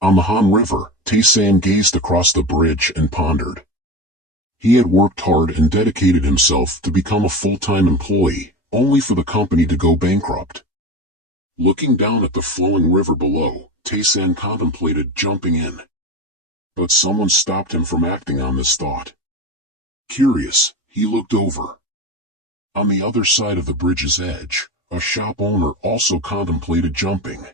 On the Han River, Tae-san gazed across the bridge and pondered. He had worked hard and dedicated himself to become a full-time employee, only for the company to go bankrupt. Looking down at the flowing river below, Tae-san contemplated jumping in. But someone stopped him from acting on this thought. Curious, he looked over. On the other side of the bridge's edge, a shop owner also contemplated jumping.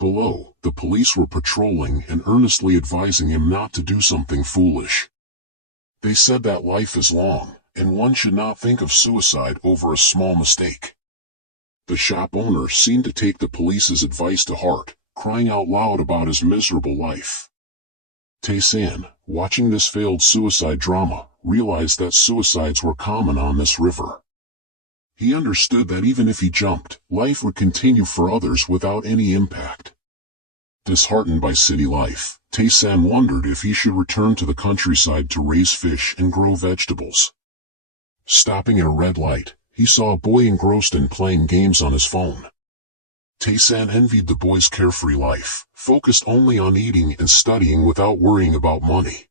Below, the police were patrolling and earnestly advising him not to do something foolish. They said that life is long, and one should not think of suicide over a small mistake. The shop owner seemed to take the police's advice to heart, crying out loud about his miserable life. Tae-san, watching this failed suicide drama, realized that suicides were common on this river. He understood that even if he jumped, life would continue for others without any impact. Disheartened by city life, Tae-san wondered if he should return to the countryside to raise fish and grow vegetables. Stopping at a red light, he saw a boy engrossed in playing games on his phone. Tae-san envied the boy's carefree life, focused only on eating and studying without worrying about money.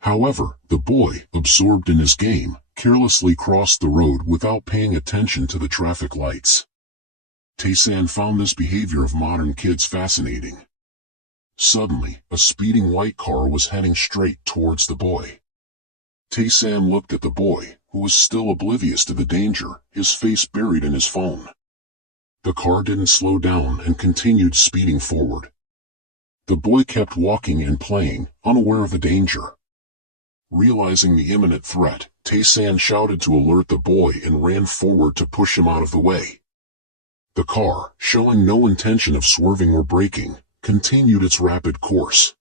However, the boy, absorbed in his game, carelessly crossed the road without paying attention to the traffic lights. Tae-san found this behavior of modern kids fascinating. Suddenly, a speeding white car was heading straight towards the boy. Tae-san looked at the boy, who was still oblivious to the danger, his face buried in his phone. The car didn't slow down and continued speeding forward. The boy kept walking and playing, unaware of the danger. Realizing the imminent threat, Tae-san shouted to alert the boy and ran forward to push him out of the way. The car, showing no intention of swerving or braking, continued its rapid course.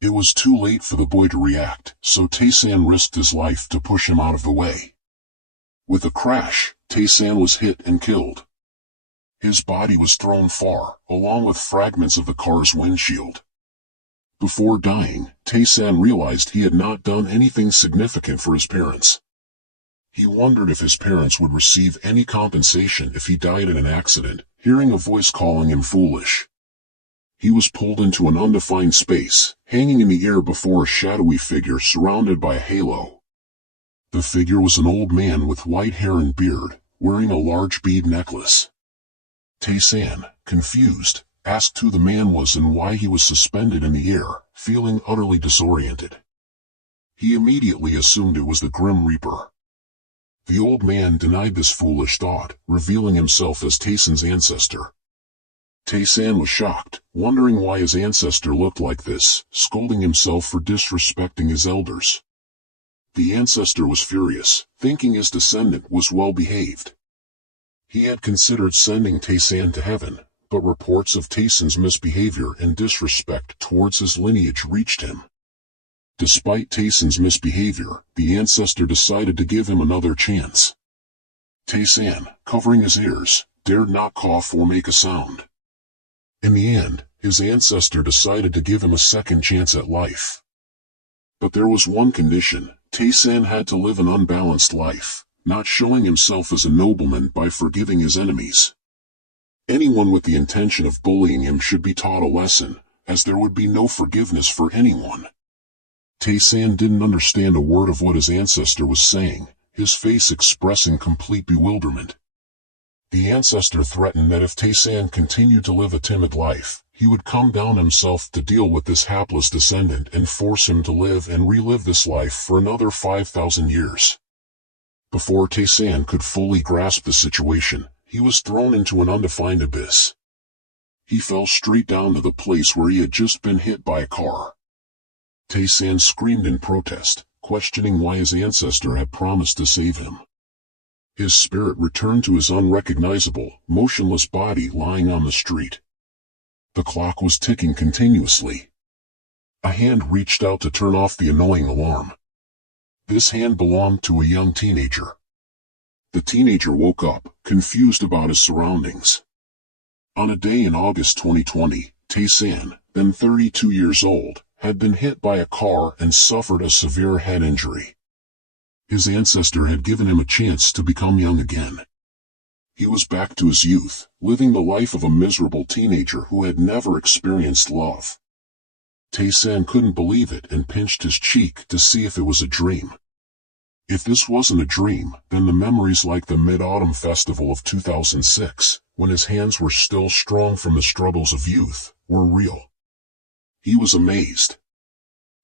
It was too late for the boy to react, so Tae-san risked his life to push him out of the way. With a crash, Tae-san was hit and killed. His body was thrown far, along with fragments of the car's windshield. Before dying, Tae-san realized he had not done anything significant for his parents. He wondered if his parents would receive any compensation if he died in an accident, hearing a voice calling him foolish. He was pulled into an undefined space, hanging in the air before a shadowy figure surrounded by a halo. The figure was an old man with white hair and beard, wearing a large bead necklace. Tae-san, confused, asked who the man was and why he was suspended in the air, feeling utterly disoriented. He immediately assumed it was the Grim Reaper. The old man denied this foolish thought, revealing himself as Tae-san's ancestor. Tae-san was shocked, wondering why his ancestor looked like this, scolding himself for disrespecting his elders. The ancestor was furious, thinking his descendant was well behaved. He had considered sending Tae-san to heaven, but reports of Tae-san's misbehavior and disrespect towards his lineage reached him. Despite Tae-san's misbehavior, the ancestor decided to give him another chance. Tae-san, covering his ears, dared not cough or make a sound. In the end, his ancestor decided to give him a second chance at life. But there was one condition: Tae-san had to live an unbalanced life, not showing himself as a nobleman by forgiving his enemies. Anyone with the intention of bullying him should be taught a lesson, as there would be no forgiveness for anyone. Tae-san didn't understand a word of what his ancestor was saying, his face expressing complete bewilderment. The ancestor threatened that if Tae-san continued to live a timid life, he would come down himself to deal with this hapless descendant and force him to live and relive this life for another 5,000 years. Before Tae-san could fully grasp the situation, he was thrown into an undefined abyss. He fell straight down to the place where he had just been hit by a car. Tae-san screamed in protest, questioning why his ancestor had promised to save him. His spirit returned to his unrecognizable, motionless body lying on the street. The clock was ticking continuously. A hand reached out to turn off the annoying alarm. This hand belonged to a young teenager. The teenager woke up, confused about his surroundings. On a day in August 2020, Tae-san, then 32 years old, had been hit by a car and suffered a severe head injury. His ancestor had given him a chance to become young again. He was back to his youth, living the life of a miserable teenager who had never experienced love. Tae-san couldn't believe it and pinched his cheek to see if it was a dream. If this wasn't a dream, then the memories like the Mid-Autumn Festival of 2006, when his hands were still strong from the struggles of youth, were real. He was amazed.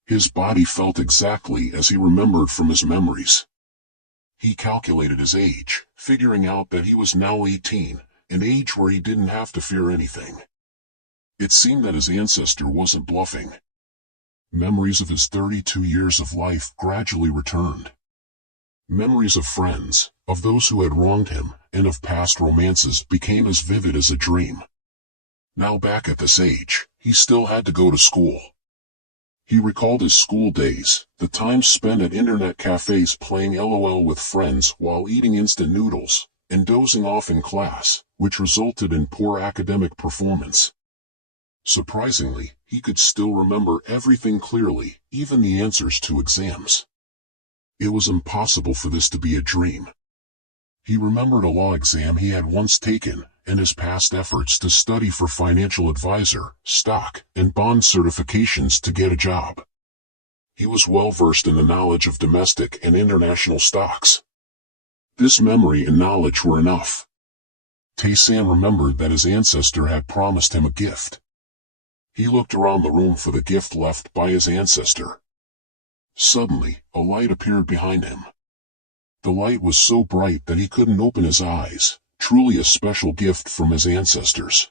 His body felt exactly as he remembered from his memories. He calculated his age, figuring out that he was now 18, an age where he didn't have to fear anything. It seemed that his ancestor wasn't bluffing. Memories of his 32 years of life gradually returned. Memories of friends, of those who had wronged him, and of past romances became as vivid as a dream. Now back at this age, he still had to go to school. He recalled his school days, the time spent at internet cafes playing LOL with friends while eating instant noodles, and dozing off in class, which resulted in poor academic performance. Surprisingly, he could still remember everything clearly, even the answers to exams. It was impossible for this to be a dream. He remembered a law exam he had once taken, and his past efforts to study for financial advisor, stock, and bond certifications to get a job. He was well versed in the knowledge of domestic and international stocks. This memory and knowledge were enough. Tae-san remembered that his ancestor had promised him a gift. He looked around the room for the gift left by his ancestor. Suddenly, a light appeared behind him. The light was so bright that he couldn't open his eyes, truly a special gift from his ancestors.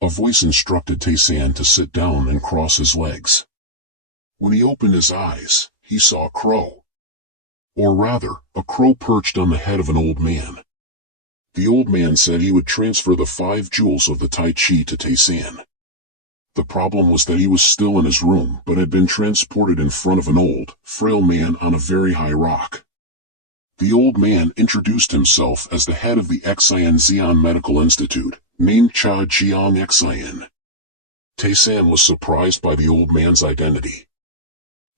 A voice instructed Tae-san to sit down and cross his legs. When he opened his eyes, he saw a crow. Or rather, a crow perched on the head of an old man. The old man said he would transfer the 5 jewels of the Tai Chi to Tae-san. The problem was that he was still in his room but had been transported in front of an old, frail man on a very high rock. The old man introduced himself as the head of the Xian Xian Medical Institute, named Cha Jiang Xian. Tae-san was surprised by the old man's identity.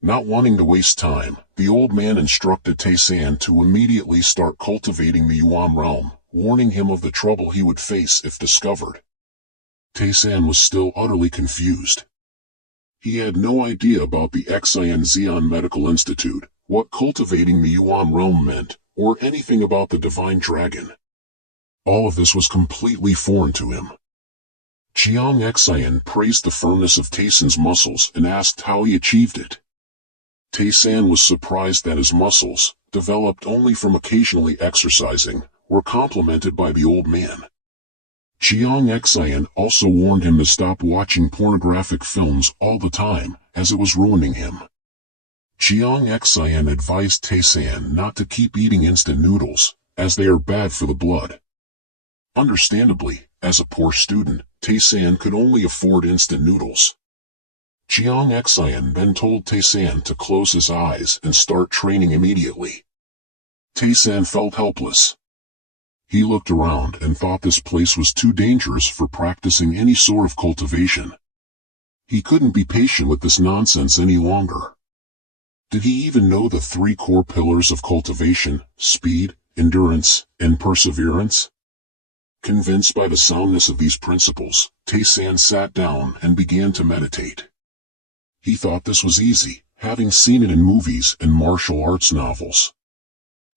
Not wanting to waste time, the old man instructed Tae-san to immediately start cultivating the Yuan realm, warning him of the trouble he would face if discovered. Tae-san was still utterly confused. He had no idea about the Xian Xian Medical Institute, what cultivating the Yuan realm meant, or anything about the divine dragon. All of this was completely foreign to him. Jiang Xian praised the firmness of Tae-san's muscles and asked how he achieved it. Tae-san was surprised that his muscles, developed only from occasionally exercising, were complimented by the old man. Jiang Xian also warned him to stop watching pornographic films all the time, as it was ruining him. Jiang Xian advised Tae-san not to keep eating instant noodles, as they are bad for the blood. Understandably, as a poor student, Tae-san could only afford instant noodles. Jiang Xian then told Tae-san to close his eyes and start training immediately. Tae-san felt helpless. He looked around and thought this place was too dangerous for practicing any sort of cultivation. He couldn't be patient with this nonsense any longer. Did he even know the 3 core pillars of cultivation: speed, endurance, and perseverance? Convinced by the soundness of these principles, Tae-san sat down and began to meditate. He thought this was easy, having seen it in movies and martial arts novels.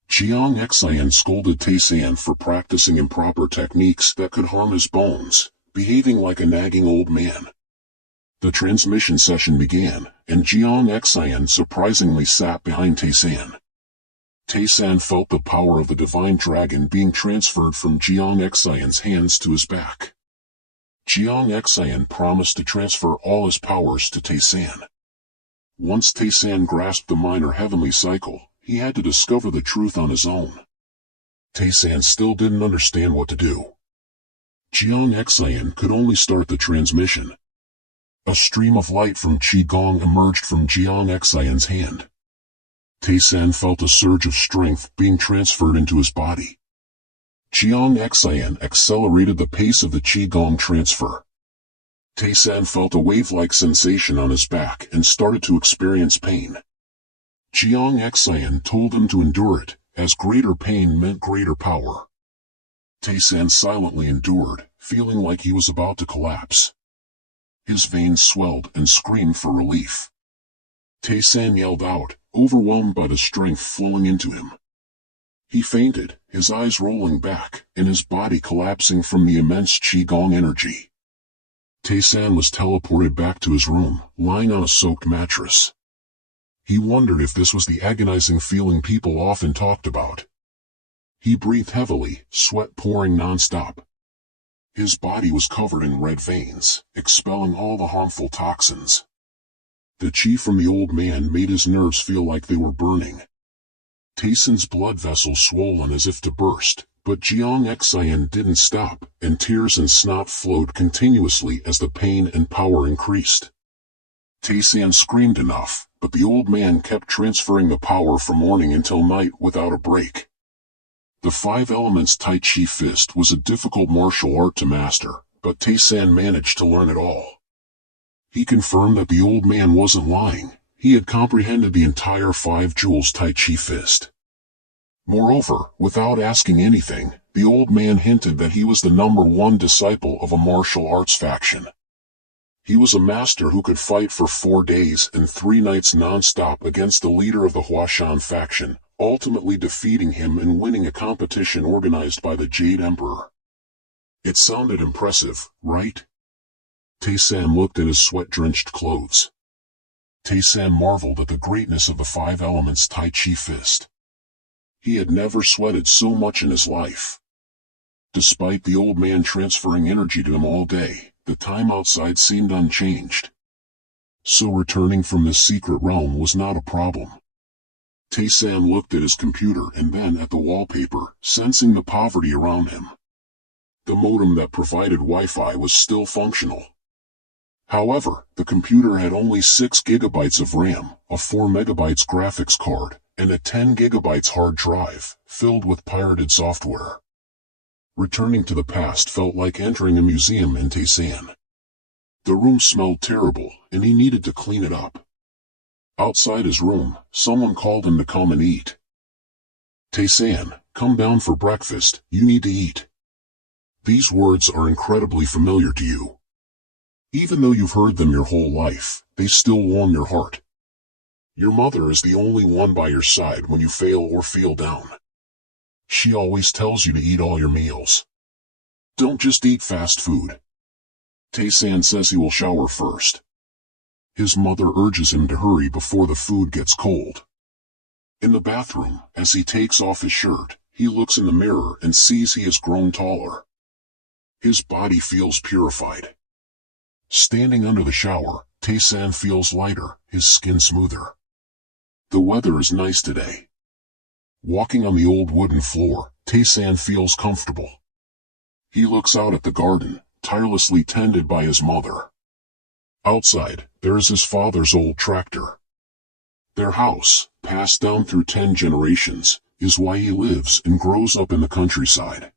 Jiang Xian scolded Tae-san for practicing improper techniques that could harm his bones, behaving like a nagging old man. The transmission session began, and Jiang Xian surprisingly sat behind Tae-san. Tae-san felt the power of the divine dragon being transferred from Jiang Xian's hands to his back. Jiang Xian promised to transfer all his powers to Tae-san. Once Tae-san grasped the minor heavenly cycle, he had to discover the truth on his own. Tae-san still didn't understand what to do. Jiang Xian could only start the transmission. A stream of light from Qigong emerged from Jiang Xian's hand. Tae-san felt a surge of strength being transferred into his body. Jiang Xian accelerated the pace of the Qigong transfer. Tae-san felt a wave-like sensation on his back and started to experience pain. Jiang Xian told him to endure it, as greater pain meant greater power. Tae-san silently endured, feeling like he was about to collapse. His veins swelled and screamed for relief. Tae-san yelled out, overwhelmed by the strength flowing into him. He fainted, his eyes rolling back, and his body collapsing from the immense qigong energy. Tae-san was teleported back to his room, lying on a soaked mattress. He wondered if this was the agonizing feeling people often talked about. He breathed heavily, sweat pouring non-stop. His body was covered in red veins, expelling all the harmful toxins. The chi from the old man made his nerves feel like they were burning. Tae-san's blood vessels swollen as if to burst, but Jiang Xian didn't stop, and tears and snot flowed continuously as the pain and power increased. Tae-san screamed enough, but the old man kept transferring the power from morning until night without a break. The 5 elements Tai Chi fist was a difficult martial art to master, but Tae-san managed to learn it all. He confirmed that the old man wasn't lying. He had comprehended the entire 5 jewels Tai Chi fist. Moreover, without asking anything, the old man hinted that he was the #1 disciple of a martial arts faction. He was a master who could fight for 4 days and 3 nights non-stop against the leader of the Huashan faction, ultimately defeating him and winning a competition organized by the Jade Emperor. It sounded impressive, right? Tae-san looked at his sweat-drenched clothes. Tae-san marveled at the greatness of the 5 elements Tai Chi fist. He had never sweated so much in his life. Despite the old man transferring energy to him all day, the time outside seemed unchanged. So returning from this secret realm was not a problem. Tae-san looked at his computer and then at the wallpaper, sensing the poverty around him. The modem that provided Wi-Fi was still functional. However, the computer had only 6 gigabytes of RAM, a 4 megabytes graphics card, and a 10 gigabytes hard drive, filled with pirated software. Returning to the past felt like entering a museum in Tae-san. The room smelled terrible, and he needed to clean it up. Outside his room, someone called him to come and eat. Tae-san, come down for breakfast, you need to eat. These words are incredibly familiar to you. Even though you've heard them your whole life, they still warm your heart. Your mother is the only one by your side when you fail or feel down. She always tells you to eat all your meals. Don't just eat fast food. Tae-san says he will shower first. His mother urges him to hurry before the food gets cold. In the bathroom, as he takes off his shirt, he looks in the mirror and sees he has grown taller. His body feels purified. Standing under the shower, Tae-san feels lighter, his skin smoother. The weather is nice today. Walking on the old wooden floor, Tae-san feels comfortable. He looks out at the garden, tirelessly tended by his mother. Outside, there is his father's old tractor. Their house, passed down through 10 generations, is why he lives and grows up in the countryside.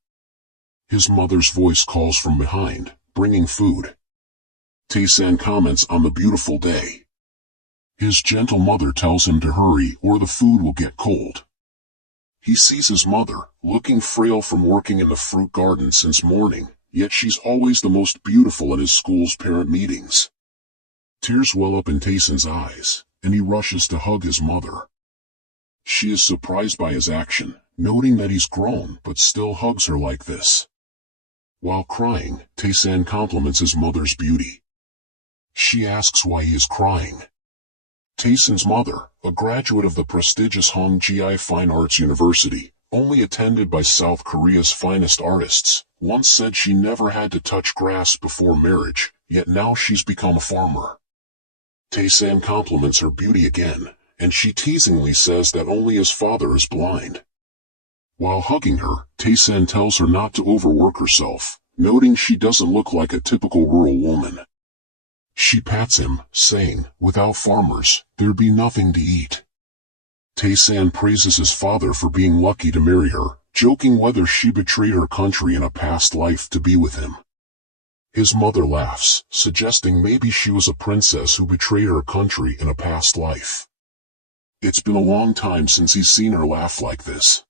His mother's voice calls from behind, bringing food. Tae-san comments on the beautiful day. His gentle mother tells him to hurry or the food will get cold. He sees his mother, looking frail from working in the fruit garden since morning, yet she's always the most beautiful at his school's parent meetings. Tears well up in Tae-san's eyes, and he rushes to hug his mother. She is surprised by his action, noting that he's grown but still hugs her like this. While crying, Tae-san compliments his mother's beauty. She asks why he is crying. Tae-san's mother, a graduate of the prestigious Hongji Fine Arts University, only attended by South Korea's finest artists, once said she never had to touch grass before marriage, yet now she's become a farmer. Tae-san compliments her beauty again, and she teasingly says that only his father is blind. While hugging her, Tae-san tells her not to overwork herself, noting she doesn't look like a typical rural woman. She pats him, saying, without farmers, there'd be nothing to eat. Tae-san praises his father for being lucky to marry her, joking whether she betrayed her country in a past life to be with him. His mother laughs, suggesting maybe she was a princess who betrayed her country in a past life. It's been a long time since he's seen her laugh like this.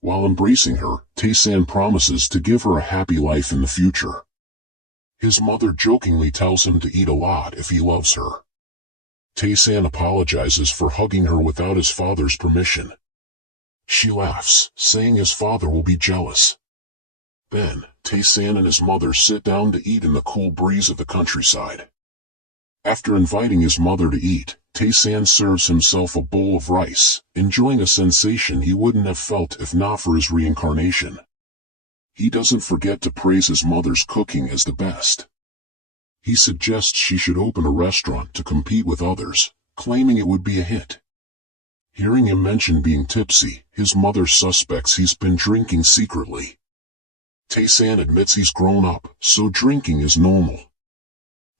While embracing her, Tae-san promises to give her a happy life in the future. His mother jokingly tells him to eat a lot if he loves her. Tae-san apologizes for hugging her without his father's permission. She laughs, saying his father will be jealous. Then, Tae-san and his mother sit down to eat in the cool breeze of the countryside. After inviting his mother to eat, Tae-san serves himself a bowl of rice, enjoying a sensation he wouldn't have felt if not for his reincarnation. He doesn't forget to praise his mother's cooking as the best. He suggests she should open a restaurant to compete with others, claiming it would be a hit. Hearing him mention being tipsy, his mother suspects he's been drinking secretly. Tae-san admits he's grown up, so drinking is normal.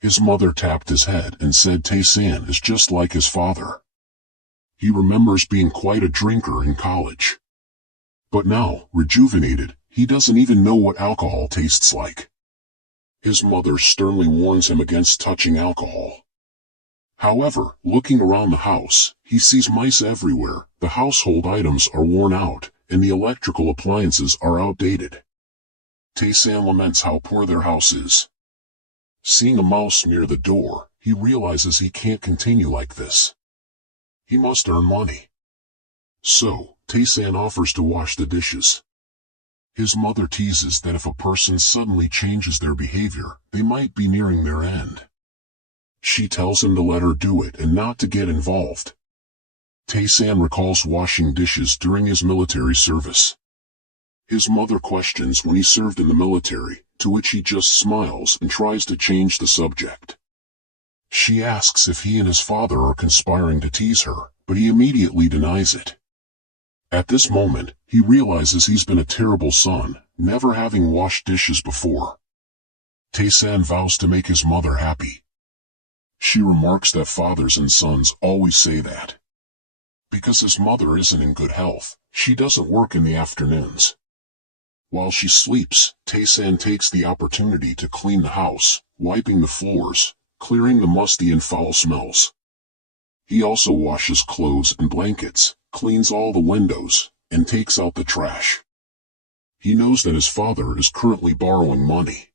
His mother tapped his head and said Tae-san is just like his father. He remembers being quite a drinker in college. But now, rejuvenated, he doesn't even know what alcohol tastes like. His mother sternly warns him against touching alcohol. However, looking around the house, he sees mice everywhere, the household items are worn out, and the electrical appliances are outdated. Tae-san laments how poor their house is. Seeing a mouse near the door, he realizes he can't continue like this. He must earn money. So, Tae-san offers to wash the dishes. His mother teases that if a person suddenly changes their behavior, they might be nearing their end. She tells him to let her do it and not to get involved. Tae-san recalls washing dishes during his military service. His mother questions when he served in the military, to which he just smiles and tries to change the subject. She asks if he and his father are conspiring to tease her, but he immediately denies it. At this moment, he realizes he's been a terrible son, never having washed dishes before. Tae-san vows to make his mother happy. She remarks that fathers and sons always say that. Because his mother isn't in good health, she doesn't work in the afternoons. While she sleeps, Tae-san takes the opportunity to clean the house, wiping the floors, clearing the musty and foul smells. He also washes clothes and blankets, cleans all the windows, and takes out the trash. He knows that his father is currently borrowing money.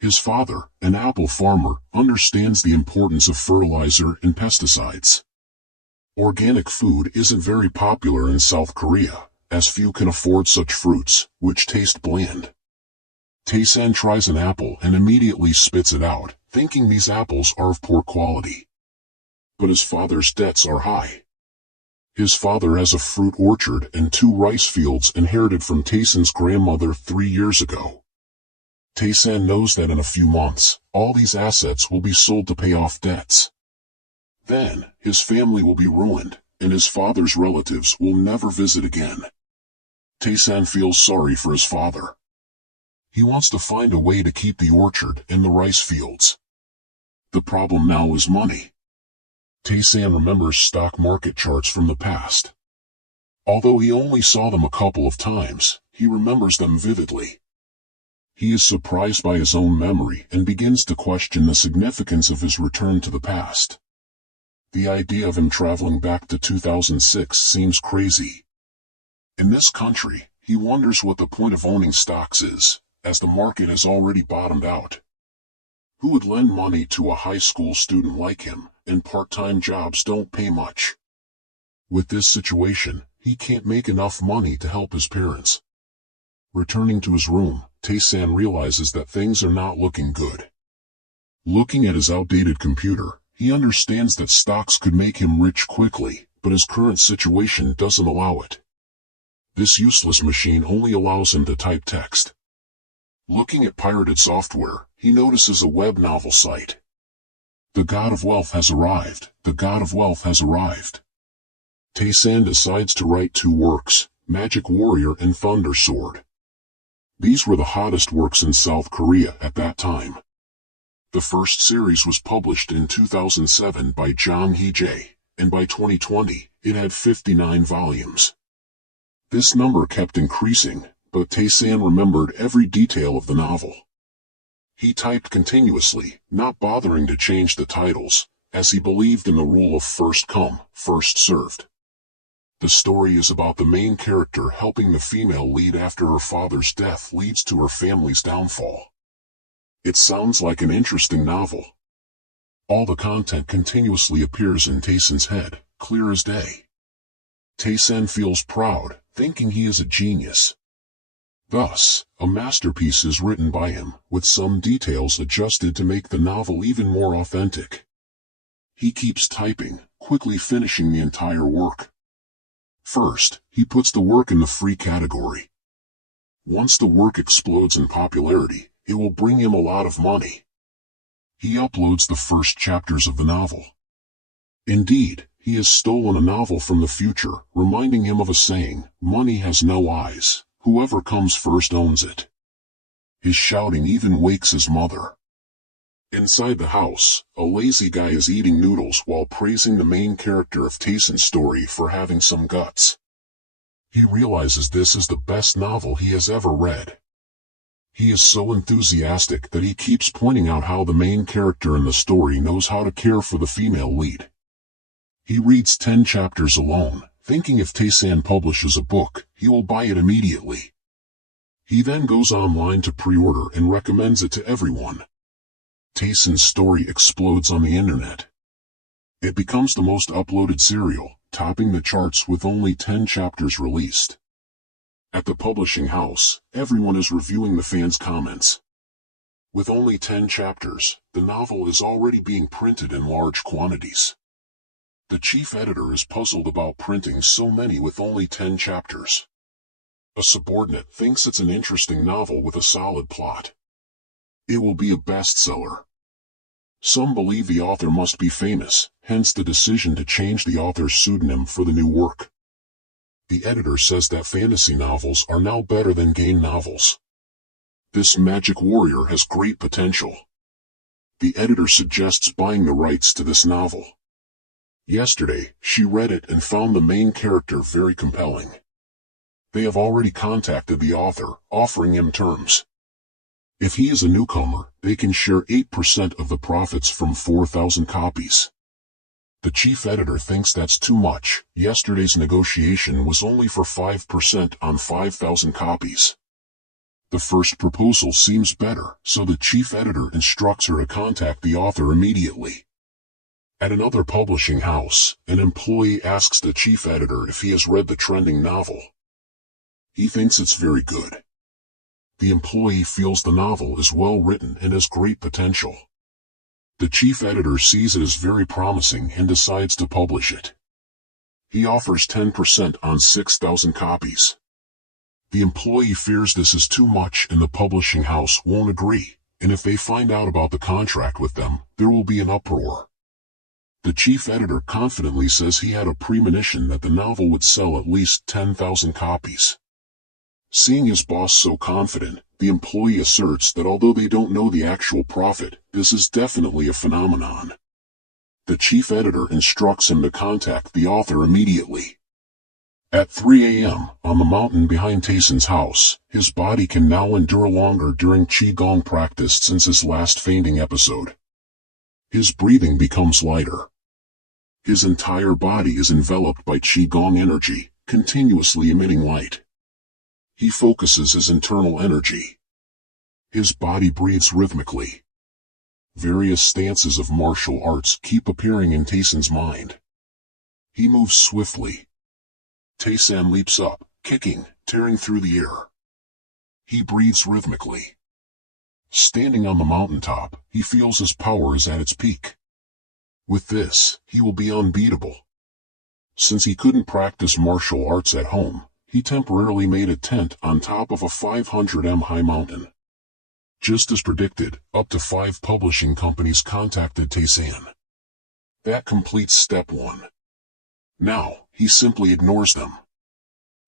His father, an apple farmer, understands the importance of fertilizer and pesticides. Organic food isn't very popular in South Korea, as few can afford such fruits, which taste bland. Tae-san tries an apple and immediately spits it out, thinking these apples are of poor quality. But his father's debts are high. His father has a fruit orchard and 2 rice fields inherited from Tae-san's grandmother 3 years ago. Tae-san knows that in a few months, all these assets will be sold to pay off debts. Then, his family will be ruined, and his father's relatives will never visit again. Tae-san feels sorry for his father. He wants to find a way to keep the orchard and the rice fields. The problem now is money. Tae-san remembers stock market charts from the past. Although he only saw them a couple of times, he remembers them vividly. He is surprised by his own memory and begins to question the significance of his return to the past. The idea of him traveling back to 2006 seems crazy. In this country, he wonders what the point of owning stocks is, as the market has already bottomed out. Who would lend money to a high school student like him, and part-time jobs don't pay much? With this situation, he can't make enough money to help his parents. Returning to his room, Tae-san realizes that things are not looking good. Looking at his outdated computer, he understands that stocks could make him rich quickly, but his current situation doesn't allow it. This useless machine only allows him to type text. Looking at pirated software, he notices a web novel site. The God of Wealth has arrived, the God of Wealth has arrived. Tae-san decides to write 2 works, Magic Warrior and Thunder Sword. These were the hottest works in South Korea at that time. The first series was published in 2007 by Jang Hee-jae, and by 2020, it had 59 volumes. This number kept increasing, but Tae-san remembered every detail of the novel. He typed continuously, not bothering to change the titles, as he believed in the rule of first come, first served. The story is about the main character helping the female lead after her father's death leads to her family's downfall. It sounds like an interesting novel. All the content continuously appears in Tayson's head, clear as day. Tayson feels proud, thinking he is a genius. Thus, a masterpiece is written by him, with some details adjusted to make the novel even more authentic. He keeps typing, quickly finishing the entire work. First, he puts the work in the free category. Once the work explodes in popularity, it will bring him a lot of money. He uploads the first chapters of the novel. Indeed, he has stolen a novel from the future, reminding him of a saying, "Money has no eyes, whoever comes first owns it." His shouting even wakes his mother. Inside the house, a lazy guy is eating noodles while praising the main character of Tayson's story for having some guts. He realizes this is the best novel he has ever read. He is so enthusiastic that he keeps pointing out how the main character in the story knows how to care for the female lead. He reads 10 chapters alone, thinking if Tayson publishes a book, he will buy it immediately. He then goes online to pre-order and recommends it to everyone. Tayson's story explodes on the internet. It becomes the most uploaded serial, topping the charts with only 10 chapters released. At the publishing house, everyone is reviewing the fans' comments. With only 10 chapters, the novel is already being printed in large quantities. The chief editor is puzzled about printing so many with only 10 chapters. A subordinate thinks it's an interesting novel with a solid plot. It will be a bestseller. Some believe the author must be famous, hence the decision to change the author's pseudonym for the new work. The editor says that fantasy novels are now better than game novels. This magic warrior has great potential. The editor suggests buying the rights to this novel. Yesterday, she read it and found the main character very compelling. They have already contacted the author, offering him terms. If he is a newcomer, they can share 8% of the profits from 4,000 copies. The chief editor thinks that's too much. Yesterday's negotiation was only for 5% on 5,000 copies. The first proposal seems better, so the chief editor instructs her to contact the author immediately. At another publishing house, an employee asks the chief editor if he has read the trending novel. He thinks it's very good. The employee feels the novel is well written and has great potential. The chief editor sees it as very promising and decides to publish it. He offers 10% on 6,000 copies. The employee fears this is too much and the publishing house won't agree, and if they find out about the contract with them, there will be an uproar. The chief editor confidently says he had a premonition that the novel would sell at least 10,000 copies. Seeing his boss so confident, the employee asserts that although they don't know the actual profit, this is definitely a phenomenon. The chief editor instructs him to contact the author immediately. At 3 a.m., on the mountain behind Tayson's house, his body can now endure longer during Qigong practice since his last fainting episode. His breathing becomes lighter. His entire body is enveloped by Qigong energy, continuously emitting light. He focuses his internal energy. His body breathes rhythmically. Various stances of martial arts keep appearing in Tayson's mind. He moves swiftly. Tayson leaps up, kicking, tearing through the air. He breathes rhythmically. Standing on the mountaintop, he feels his power is at its peak. With this, he will be unbeatable. Since he couldn't practice martial arts at home, he temporarily made a tent on top of a 500m high mountain. Just as predicted, up to 5 publishing companies contacted Tayson. That completes step 1. Now, he simply ignores them.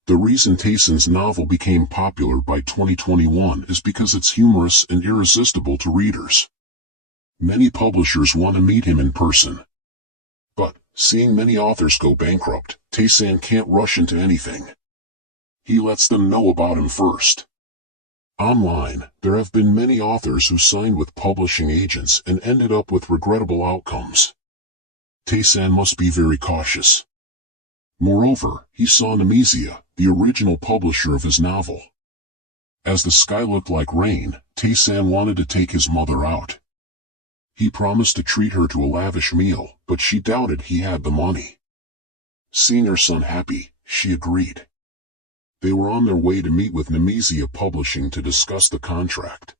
The reason Tayson's novel became popular by 2021 is because it's humorous and irresistible to readers. Many publishers want to meet him in person. But, seeing many authors go bankrupt, Tayson can't rush into anything. He lets them know about him first. Online, there have been many authors who signed with publishing agents and ended up with regrettable outcomes. Tayson must be very cautious. Moreover, he saw Nemezia, the original publisher of his novel. As the sky looked like rain, Tae-san wanted to take his mother out. He promised to treat her to a lavish meal, but she doubted he had the money. Seeing her son happy, she agreed. They were on their way to meet with Nemezia Publishing to discuss the contract.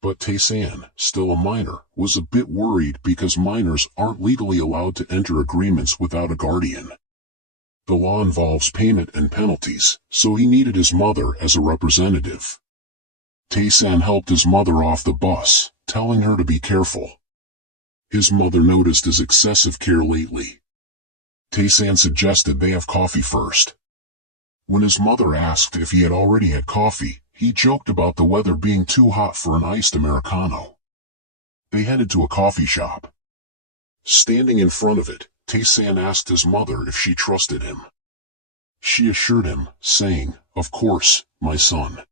But Tae-san, still a minor, was a bit worried because minors aren't legally allowed to enter agreements without a guardian. The law involves payment and penalties, so he needed his mother as a representative. Tae-san helped his mother off the bus, telling her to be careful. His mother noticed his excessive care lately. Tae-san suggested they have coffee first. When his mother asked if he had already had coffee, he joked about the weather being too hot for an iced Americano. They headed to a coffee shop. Standing in front of it, Tae-san asked his mother if she trusted him. She assured him, saying, "Of course, my son."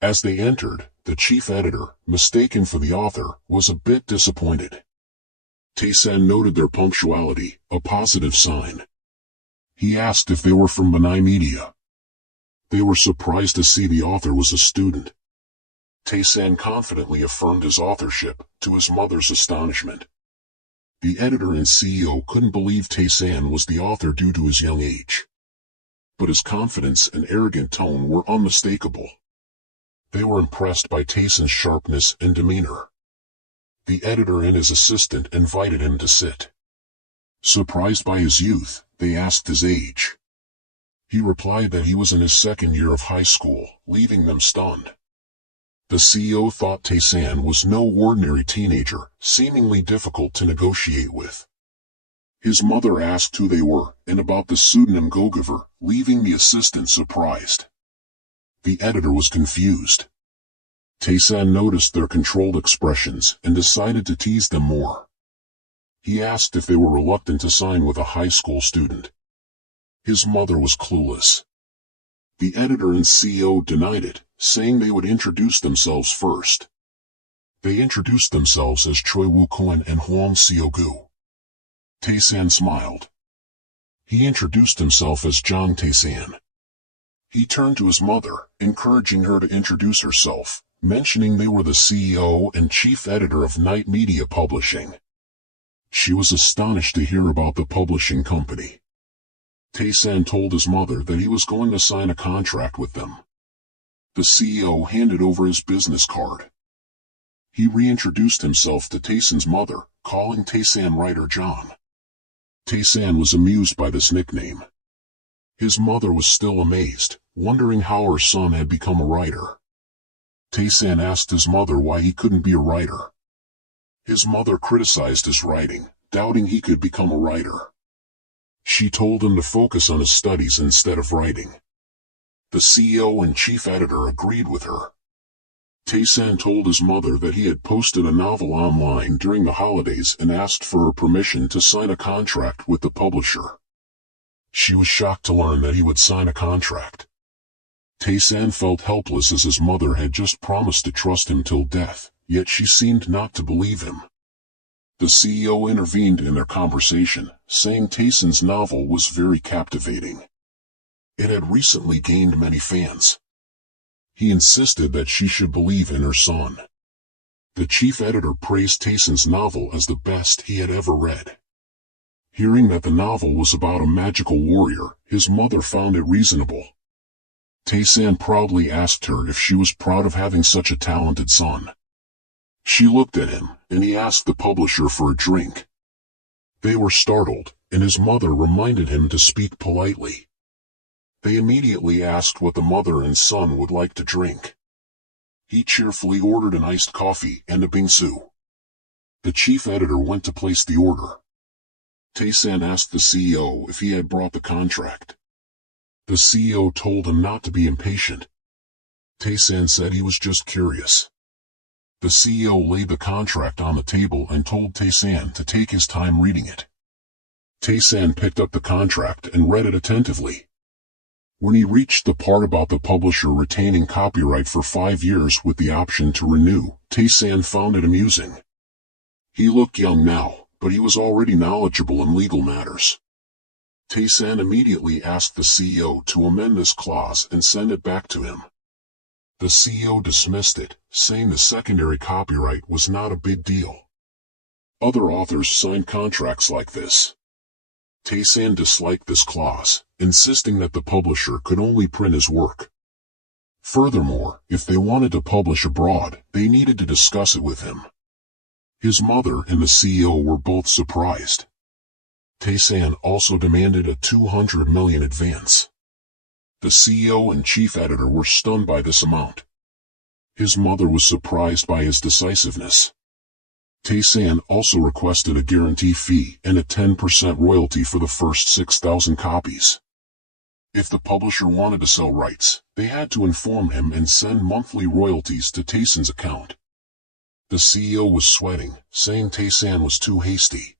As they entered, the chief editor, mistaken for the author, was a bit disappointed. Tae-san noted their punctuality, a positive sign. He asked if they were from Manhua Media. They were surprised to see the author was a student. Tae-san confidently affirmed his authorship, to his mother's astonishment. The editor and CEO couldn't believe Tae-san was the author due to his young age. But his confidence and arrogant tone were unmistakable. They were impressed by Tae-san's sharpness and demeanor. The editor and his assistant invited him to sit. Surprised by his youth, they asked his age. He replied that he was in his second year of high school, leaving them stunned. The CEO thought Tae-san was no ordinary teenager, seemingly difficult to negotiate with. His mother asked who they were, and about the pseudonym Gogiver, leaving the assistant surprised. The editor was confused. Tae-san noticed their controlled expressions and decided to tease them more. He asked if they were reluctant to sign with a high school student. His mother was clueless. The editor and CEO denied it, saying they would introduce themselves first. They introduced themselves as Choi Woo-Koen and Hwang Seo-gu. Tae-san smiled. He introduced himself as Jang Tae-san. He turned to his mother, encouraging her to introduce herself, mentioning they were the CEO and chief editor of Night Media Publishing. She was astonished to hear about the publishing company. Tae-san told his mother that he was going to sign a contract with them. The CEO handed over his business card. He reintroduced himself to Tae-san's mother, calling Tae-san writer John. Tae-san was amused by this nickname. His mother was still amazed, wondering how her son had become a writer. Tae-san asked his mother why he couldn't be a writer. His mother criticized his writing, doubting he could become a writer. She told him to focus on his studies instead of writing. The CEO and chief editor agreed with her. Tae-san told his mother that he had posted a novel online during the holidays and asked for her permission to sign a contract with the publisher. She was shocked to learn that he would sign a contract. Tae-san felt helpless as his mother had just promised to trust him till death, yet she seemed not to believe him. The CEO intervened in their conversation, saying Tae-san's novel was very captivating. It had recently gained many fans. He insisted that she should believe in her son. The chief editor praised Tae-san's novel as the best he had ever read. Hearing that the novel was about a magical warrior, his mother found it reasonable. Tae-san proudly asked her if she was proud of having such a talented son. She looked at him, and he asked the publisher for a drink. They were startled, and his mother reminded him to speak politely. They immediately asked what the mother and son would like to drink. He cheerfully ordered an iced coffee and a bingsu. The chief editor went to place the order. Tae-san asked the CEO if he had brought the contract. The CEO told him not to be impatient. Tae-san said he was just curious. The CEO laid the contract on the table and told Tae-san to take his time reading it. Tae-san picked up the contract and read it attentively. When he reached the part about the publisher retaining copyright for 5 years with the option to renew, Tae-san found it amusing. He looked young now, but he was already knowledgeable in legal matters. Tae-san immediately asked the CEO to amend this clause and send it back to him. The CEO dismissed it, saying the secondary copyright was not a big deal. Other authors signed contracts like this. Tae-san disliked this clause, insisting that the publisher could only print his work. Furthermore, if they wanted to publish abroad, they needed to discuss it with him. His mother and the CEO were both surprised. Tae-san also demanded a 200 million advance. The CEO and chief editor were stunned by this amount. His mother was surprised by his decisiveness. Tae-san also requested a guarantee fee and a 10% royalty for the first 6,000 copies. If the publisher wanted to sell rights, they had to inform him and send monthly royalties to Tae-san's account. The CEO was sweating, saying Tae-san was too hasty.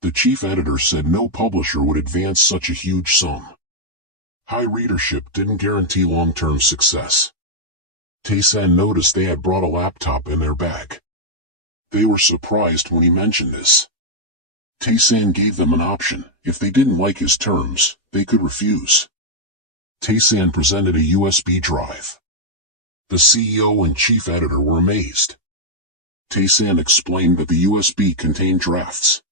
The chief editor said no publisher would advance such a huge sum. High readership didn't guarantee long-term success. Tae-san noticed they had brought a laptop in their bag. They were surprised when he mentioned this. Tae-san gave them an option. If they didn't like his terms, they could refuse. Tae-san presented a USB drive. The CEO and chief editor were amazed. Tae-san explained that the USB contained drafts.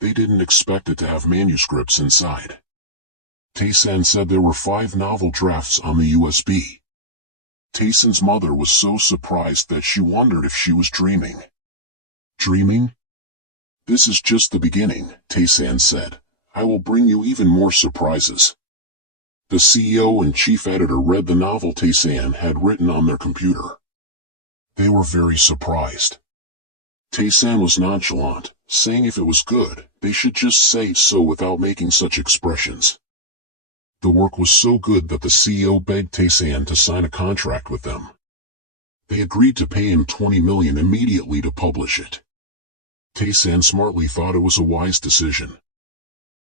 They didn't expect it to have manuscripts inside. Tae-san said there were 5 novel drafts on the USB. Tae-san's mother was so surprised that she wondered if she was dreaming. Dreaming? This is just the beginning, Tae-san said. I will bring you even more surprises. The CEO and chief editor read the novel Tae-san had written on their computer. They were very surprised. Tae-san was nonchalant, saying if it was good, they should just say so without making such expressions. The work was so good that the CEO begged Tae-san to sign a contract with them. They agreed to pay him 20 million immediately to publish it. Tae-san smartly thought it was a wise decision.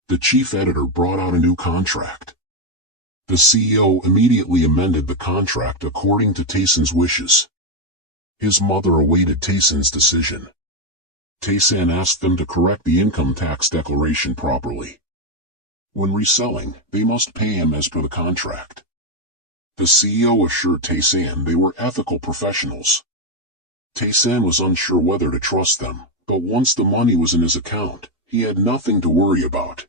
The chief editor brought out a new contract. The CEO immediately amended the contract according to Tae-san's wishes. His mother awaited Tae-san's decision. Tae-san asked them to correct the income tax declaration properly. When reselling, they must pay him as per the contract. The CEO assured Tae-san they were ethical professionals. Tae-san was unsure whether to trust them, but once the money was in his account, he had nothing to worry about.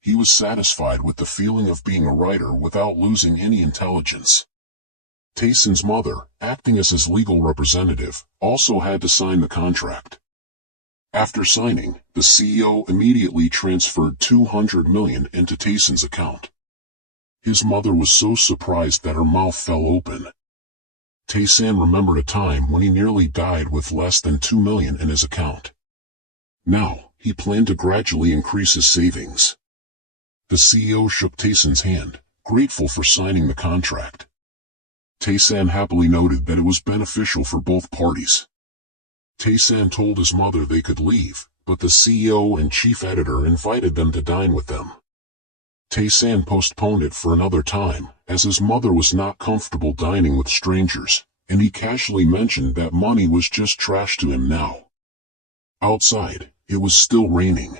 He was satisfied with the feeling of being a writer without losing any intelligence. Tae-san's mother, acting as his legal representative, also had to sign the contract. After signing, the CEO immediately transferred 200 million into Tae-san's account. His mother was so surprised that her mouth fell open. Tae-san remembered a time when he nearly died with less than 2 million in his account. Now, he planned to gradually increase his savings. The CEO shook Tae-san's hand, grateful for signing the contract. Tae-san happily noted that it was beneficial for both parties. Tae-san told his mother they could leave, but the CEO and chief editor invited them to dine with them. Tae-san postponed it for another time, as his mother was not comfortable dining with strangers, and he casually mentioned that money was just trash to him now. Outside, it was still raining.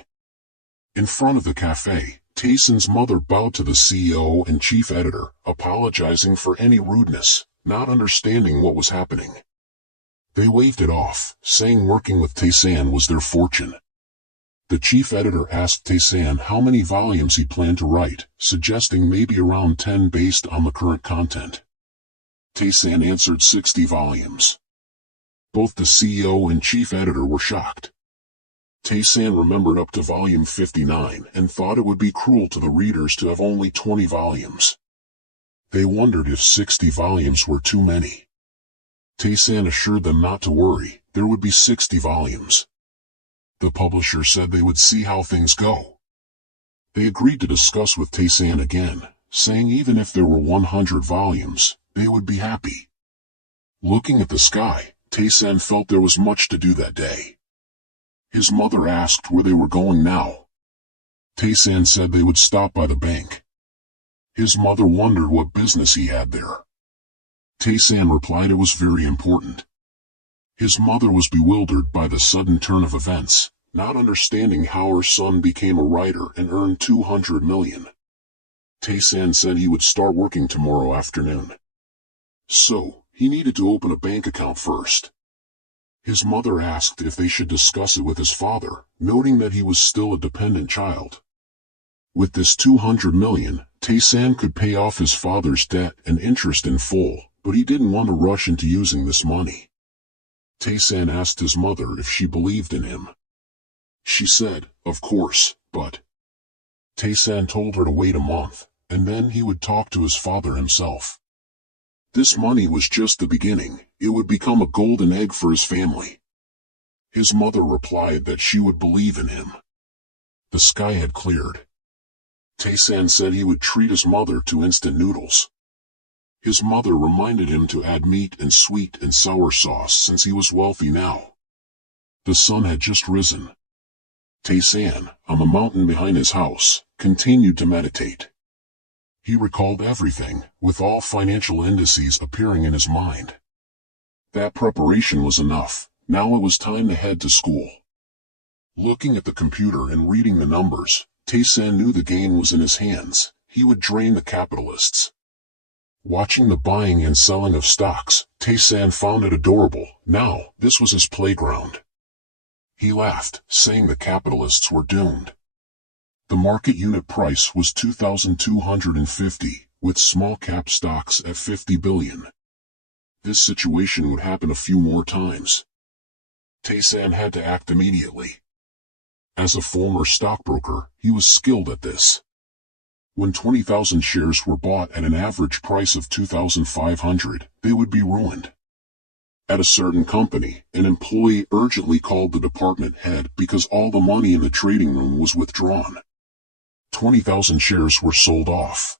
In front of the cafe, Tae-san's mother bowed to the CEO and chief editor, apologizing for any rudeness, not understanding what was happening. They waved it off, saying working with Tae-san was their fortune. The chief editor asked Tae-san how many volumes he planned to write, suggesting maybe around 10 based on the current content. Tae-san answered 60 volumes. Both the CEO and chief editor were shocked. Tae-san remembered up to volume 59 and thought it would be cruel to the readers to have only 20 volumes. They wondered if 60 volumes were too many. Tae-san assured them not to worry, there would be 60 volumes. The publisher said they would see how things go. They agreed to discuss with Tae-san again, saying even if there were 100 volumes, they would be happy. Looking at the sky, Tae-san felt there was much to do that day. His mother asked where they were going now. Tae-san said they would stop by the bank. His mother wondered what business he had there. Tae-san replied it was very important. His mother was bewildered by the sudden turn of events, not understanding how her son became a writer and earned 200 million. Tae-san said he would start working tomorrow afternoon. So, he needed to open a bank account first. His mother asked if they should discuss it with his father, noting that he was still a dependent child. With this 200 million, Tae-san could pay off his father's debt and interest in full, but he didn't want to rush into using this money. Tae-san asked his mother if she believed in him. She said, of course, but Tae-san told her to wait a month, and then he would talk to his father himself. This money was just the beginning, it would become a golden egg for his family. His mother replied that she would believe in him. The sky had cleared. Tae-san said he would treat his mother to instant noodles. His mother reminded him to add meat and sweet and sour sauce since he was wealthy now. The sun had just risen. Tae-san, on the mountain behind his house, continued to meditate. He recalled everything, with all financial indices appearing in his mind. That preparation was enough, now it was time to head to school. Looking at the computer and reading the numbers, Tae-san knew the game was in his hands, he would drain the capitalists. Watching the buying and selling of stocks, Tae-san found it adorable, now, this was his playground. He laughed, saying the capitalists were doomed. The market unit price was 2,250, with small-cap stocks at 50 billion. This situation would happen a few more times. Tae-san had to act immediately. As a former stockbroker, he was skilled at this. When 20,000 shares were bought at an average price of 2,500, they would be ruined. At a certain company, an employee urgently called the department head because all the money in the trading room was withdrawn. 20,000 shares were sold off.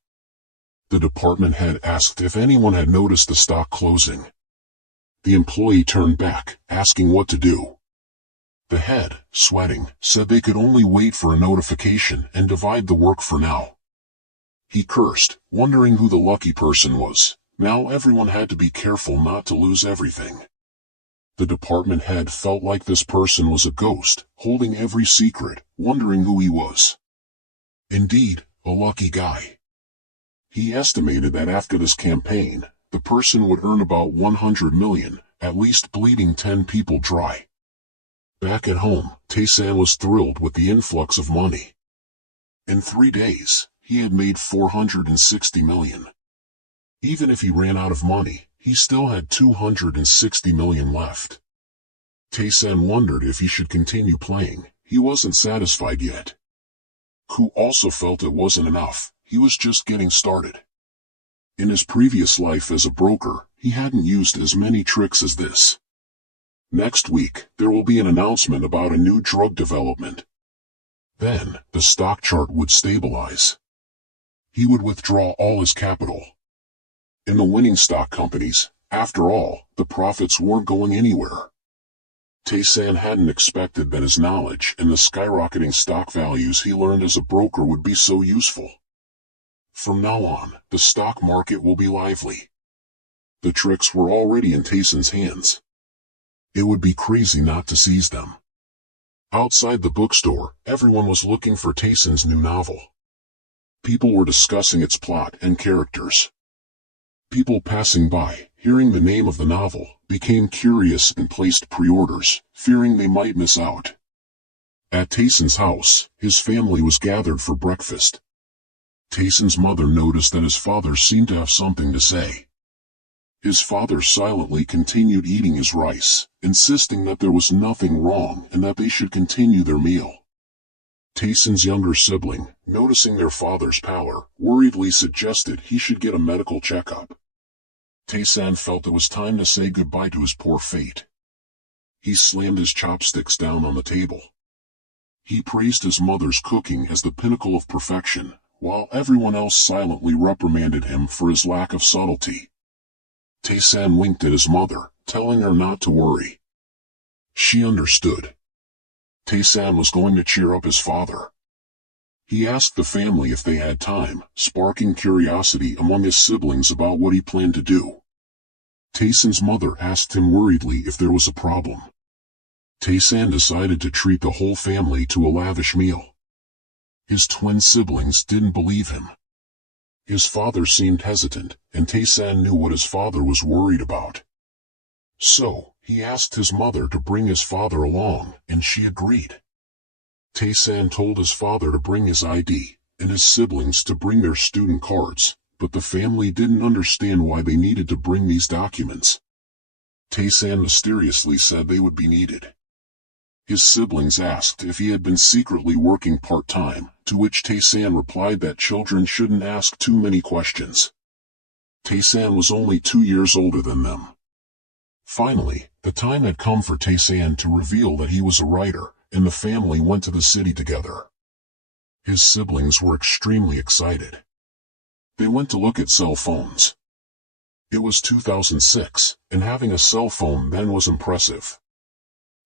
The department head asked if anyone had noticed the stock closing. The employee turned back, asking what to do. The head, sweating, said they could only wait for a notification and divide the work for now. He cursed, wondering who the lucky person was. Now everyone had to be careful not to lose everything. The department head felt like this person was a ghost, holding every secret, wondering who he was. Indeed, a lucky guy. He estimated that after this campaign, the person would earn about 100 million, at least bleeding 10 people dry. Back at home, Tae-san was thrilled with the influx of money. In 3 days, he had made 460 million. Even if he ran out of money, he still had 260 million left. Tae-san wondered if he should continue playing, he wasn't satisfied yet. Ku also felt it wasn't enough, he was just getting started. In his previous life as a broker, he hadn't used as many tricks as this. Next week, there will be an announcement about a new drug development. Then, the stock chart would stabilize. He would withdraw all his capital. In the winning stock companies, after all, the profits weren't going anywhere. Tae-san hadn't expected that his knowledge and the skyrocketing stock values he learned as a broker would be so useful. From now on, the stock market will be lively. The tricks were already in Tae-san's hands. It would be crazy not to seize them. Outside the bookstore, everyone was looking for Tae-san's new novel. People were discussing its plot and characters. People passing by, hearing the name of the novel, became curious and placed pre-orders, fearing they might miss out. At Tae-san's house, his family was gathered for breakfast. Tae-san's mother noticed that his father seemed to have something to say. His father silently continued eating his rice, insisting that there was nothing wrong and that they should continue their meal. Tae-san's younger sibling, noticing their father's pallor, worriedly suggested he should get a medical checkup. Tae-san felt it was time to say goodbye to his poor fate. He slammed his chopsticks down on the table. He praised his mother's cooking as the pinnacle of perfection, while everyone else silently reprimanded him for his lack of subtlety. Tae-san winked at his mother, telling her not to worry. She understood. Tae-san was going to cheer up his father. He asked the family if they had time, sparking curiosity among his siblings about what he planned to do. Tae-san's mother asked him worriedly if there was a problem. Tae-san decided to treat the whole family to a lavish meal. His twin siblings didn't believe him. His father seemed hesitant, and Tae-san knew what his father was worried about. So, he asked his mother to bring his father along, and she agreed. Tae-san told his father to bring his ID, and his siblings to bring their student cards, but the family didn't understand why they needed to bring these documents. Tae-san mysteriously said they would be needed. His siblings asked if he had been secretly working part-time, to which Tae-san replied that children shouldn't ask too many questions. Tae-san was only 2 years older than them. Finally, the time had come for Tae-san to reveal that he was a writer, and the family went to the city together. His siblings were extremely excited. They went to look at cell phones. It was 2006, and having a cell phone then was impressive.